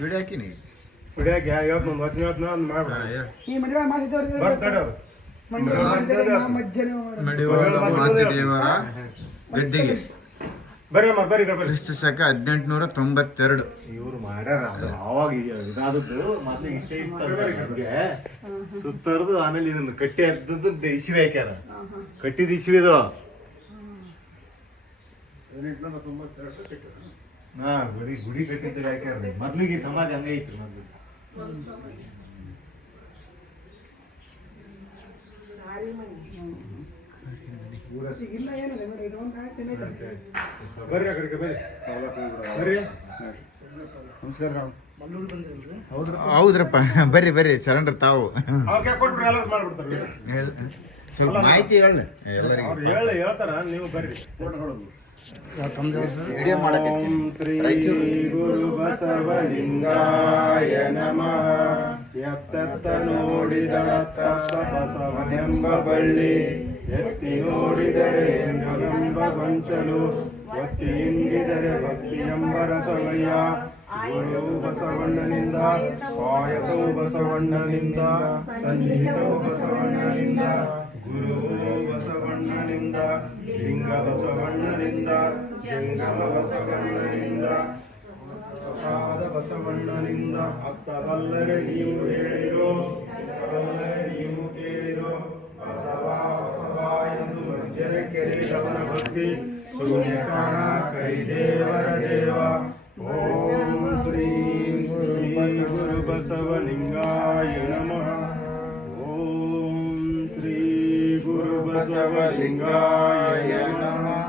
Video ಹಾಕಿನಿ ಕುಡಿಯಾಕ ಇವತ್ತು ಒಂದು ವಚನ ಇವತ್ತು ಒಂದು ಮಾಡ್ಬಿಡ ಈ ಮಡಿವಾಳ ಮಾಸಿದವ್ರಿಗೆ ಅವ್ರು. ನಡೆಯುವ ಮಾಚಿದೇವರ ಗದ್ದಿಗೆ. ಬರ್ರಿ ಅಮ್ಮ ಬರ್ರಿ ಬರ್ರಿ. ಕ್ರಿಸ್ತ ಶಕ ಹದಿನೆಂಟುನೂರ ತೊಂಬತ್ತೆರಡು. ಇವ್ರು ಮಾಡ್ಯಾರ ಅವಾಗ ಇದಾದದ್ದು ಮತ್ತೆ ಇಷ್ಟ ಇರ್ತದೆ ಸುತ್ತರ್ದು ಆಮೇಲೆ ಇದನ್ನ ಕಟ್ಟಿ ಹಾಕ್ದದ್ದು ಇಸಿವೆ ಹಾಕ್ಯಾರ. ಕಟ್ಟಿದ ಇಸಿವಿದು. ಹಾ ಗುಡಿ ಗುಡಿ ಕಟ್ಟಿದ್ದು ಯಾಕೆ ಮೊದ್ಲಿಗೆ ಈ ಸಮಾಜ ಹಂಗೆ ಐತ್ರಿ ಮೊದ್ಲು. ಬರ್ರಿ ಆ ಕಡೆಗೆ ಬರ್ರಿ. ಬರ್ರಿ. ಹೌದ್ರಪ್ಪ. ಬರ್ರಿ ಬರ್ರಿ. ಸರೆಂಡರ್ ತಾವು. ಸ್ವಲ್ಪ ಮಾಹಿತಿ ಹೇಳಿ ಎಲ್ಲರಿಗೂ ಹೇಳ್ತಾರ. ನೀವು ಬರ್ರಿ. ವಿಡಿಯೋ ಮಾಡಕ್ಕೆ ಗುರು ಬಸವಲಿಂಗಾಯ ನಮಃ. ಎತ್ತತ್ತ ನೋಡಿದಳ ಬಸವನೆಂಬ ಬಳ್ಳಿ. ಎತ್ತಿ ನೋಡಿದರೆ ಎಂಬ ಬಂಚಲು ಒತ್ತಿ ಇಂಡಿದರೆ ಭಕ್ತಿ ಎಂಬ ರಸವಯ್ಯ ಗುರು ಬಸವಣ್ಣನಿಂದ ಸ್ವಾಯತವು ಬಸವಣ್ಣನಿಂದ ಸಂಗೀತವು ಬಸವಣ್ಣನಿಂದ. ಗುರು ಬಸವಣ್ಣನಿಂದ ಲಿಂಗ ಬಸವಣ್ಣನಿಂದ ಜಂಗಮ ಬಸವಣ್ಣನಿಂದ ಪ್ರಸಾದ ಬಸವಣ್ಣನಿಂದ ಅತ್ತರಲ್ಲರೆ ನೀವು ಹೇಳಿರೋ ಅಲ್ಲರೆ ನೀವು ಕೇಳಿರೋ, ಬಸವ ಬಸವ ಎಂದು ಮಧ್ಯದ ಕೆರೆಯವನ ಭಕ್ತಿ ಕೈ ದೇವರ ದೇವ. ಓಂ ಶ್ರೀ ಗುರು ಗುರು ಬಸವಲಿಂಗಾಯ ನಮಃ. बसवलिङ्गाय नमः